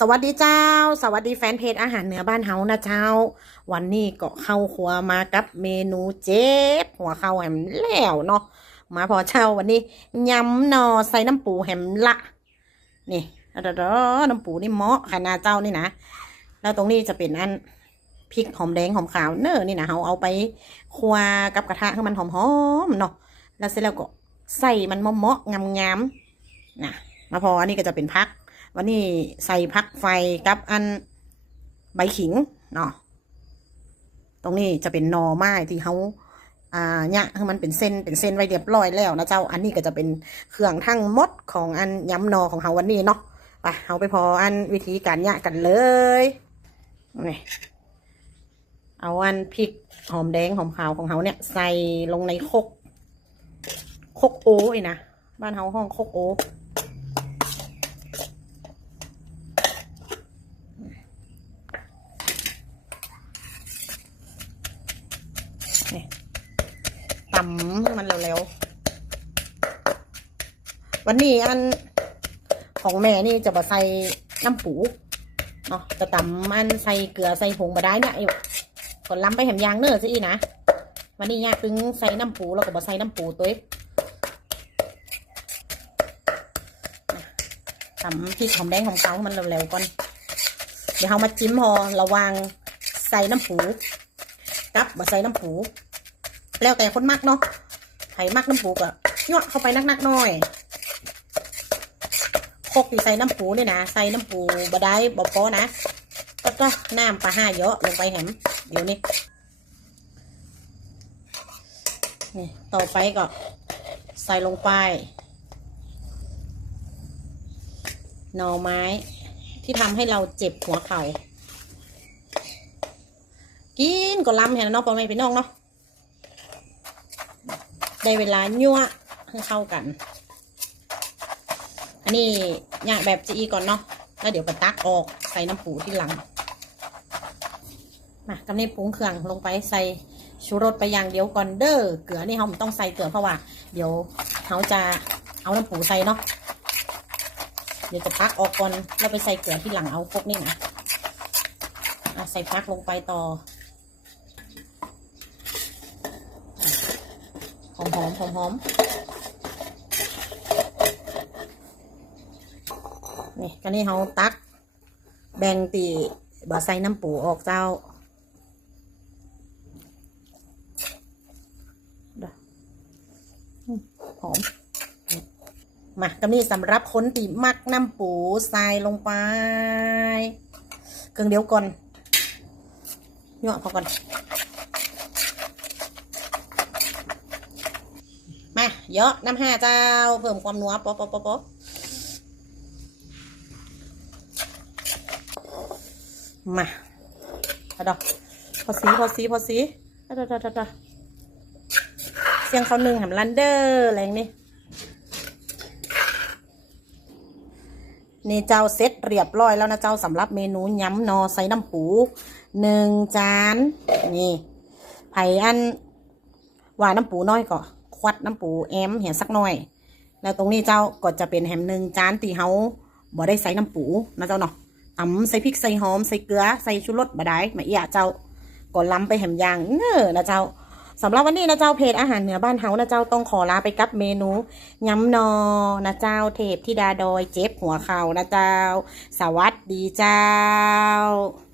สวัสดีเจ้า สวัสดีแฟนเพจอาหารเหนือบ้านเฮานะเจ้า วันนี้ก็เข้าครัวมากับเมนูเจ็บหัวเข้าแหมแล้วเนาะมาพอเช้าวันนี้ยำหนอใส่น้ำปูแหมละนี่อะดอน้ำปูนี่เหมาะขนาดเจ้านี่นะแล้วตรงนี้จะเป็นอันพริกหอมแดงหอมขาวเนอนี่นะเราเอาไปคั่วกับกระทะให้มันหอมๆเนาะแล้วเสร็จแล้วก็ใส่มันเหมาะๆงามๆนะมาพออันนี้ก็จะเป็นพัก วันนี้ใส่พักไฟกับอันใบขิงเนาะตรงนี้จะเป็นนอไม้ที่เขาอ่าเนี่ยคือมันเป็นเส้นเป็นเส้นไว้เรียบร้อยแล้วนะเจ้าอันนี้ก็จะเป็นเครื่องทั้งมดของอันย้ำนอของเขาวันนี้เนาะไปเอาไปพออันวิธีการเนี่ยกันเลยนี่เอาอันพริกหอมแดงหอมขาวของเขาเนี่ย ใส่ลงในคกคกโอ้ยนะบ้านเขาห้องคกโอ้ นี่ตำให้มันเร็วๆ วันนี้อันของแม่นี่จะมาใส่น้ำปูเนาะจะตำมันใส่เกลือใส่ผงบะได้เนี่ยไอ้ก่อนล้ำไปแหมยางเนอร์สิอีนะวันนี้ยาตึงใส่น้ำปูแล้วก็มาใส่น้ำปูตัวตำพริกหอมแดงของเขามันเร็วๆก่อนเดี๋ยวเรามาจิ้มพอระวังใส่น้ำปูกับบ่ใส่น้ำปู แล้วแต่คนมักเนาะไผมักน้ำปูก็ยั่วเข้าไปนักๆหน่อย คกที่ใส่น้ำปูนี่นะใส่น้ำปูบ่ได้บ่พอนะก็ก็น้ำปลาห้าเยอะลงไปแหมเดี๋ยวนี้นี่ต่อไปก็ใส่ลงไปหน่อไม้ที่ทำให้เราเจ็บหัวเข่ากินก็ล้ำเห็นเนาะปอไม่พี่น้องเนาะได้เวลายั่วให้เข้ากัน นนี้อยากแบบจีก่อนเนาะแล้วเดี๋ยวไปตักออกใส่น้ำปูที่หลัง มากำนี้ปรุงเครื่องลงไปใส่ชูรสไปอย่างเดียวก่อนเด้อเกลือนี่เขาไม่ต้องใส่เกลือเพราะว่า เดี๋ยวเขาจะเอาน้ำปูใส่เนาะเดี๋ยวจะพักออกก่อนแล้วไปใส่เกลือที่หลังเอาพวกนี้นะอะใส่พักลงไปต่อหอมหอมหอมหอม นี่ก็นี่เขาตัก แบ่งตีบะใส่น้ำปูออกเจ้าหอมมาก็นี่สำหรับคนตีมักน้ำปูใส่ลงไปเครื่องเดียวก่อนเนาะพอก่อน มาเยอะน้ำห้าเจ้า เพิ่มความนัวป๊อปป๊อปป๊อปป๊อป มาเอาดอกพอสีพอสีพอสีเอาดอกดอกดอกเสียงเขาหนึ่งแหมลันเดอร์อะไรอย่างนี้นี่เจ้าเซ็ตเรียบร้อยแล้วนะเจ้าสำหรับเมนูย้ำนอใส่น้ำปูหนึ่งจานนี่ไผ่อันหวานน้ำปูน้อยก่อนควัดน้ำปูแอมเห็นสักหน่อย แล้วตรงนี้เจ้าก็จะเป็นแฮมหนึ่งจานตีเฮาบ่ได้ใส่น้ำปูนะเจ้าเนาะ อำใส่พริกใส่หอมใส่เกลือใส่ชูรสบะได้มาเอียเจ้าก็ล้ำไปแหมยางเน้อนะเจ้าสำหรับวันนี้นะเจ้าเพจอาหารเหนือบ้านเฮานะเจ้าต้องขอลาไปกับเมนูยำนอนะเจ้าเทพธิดาดอยเจ็บหัวเข่านะเจ้า สวัสดีเจ้า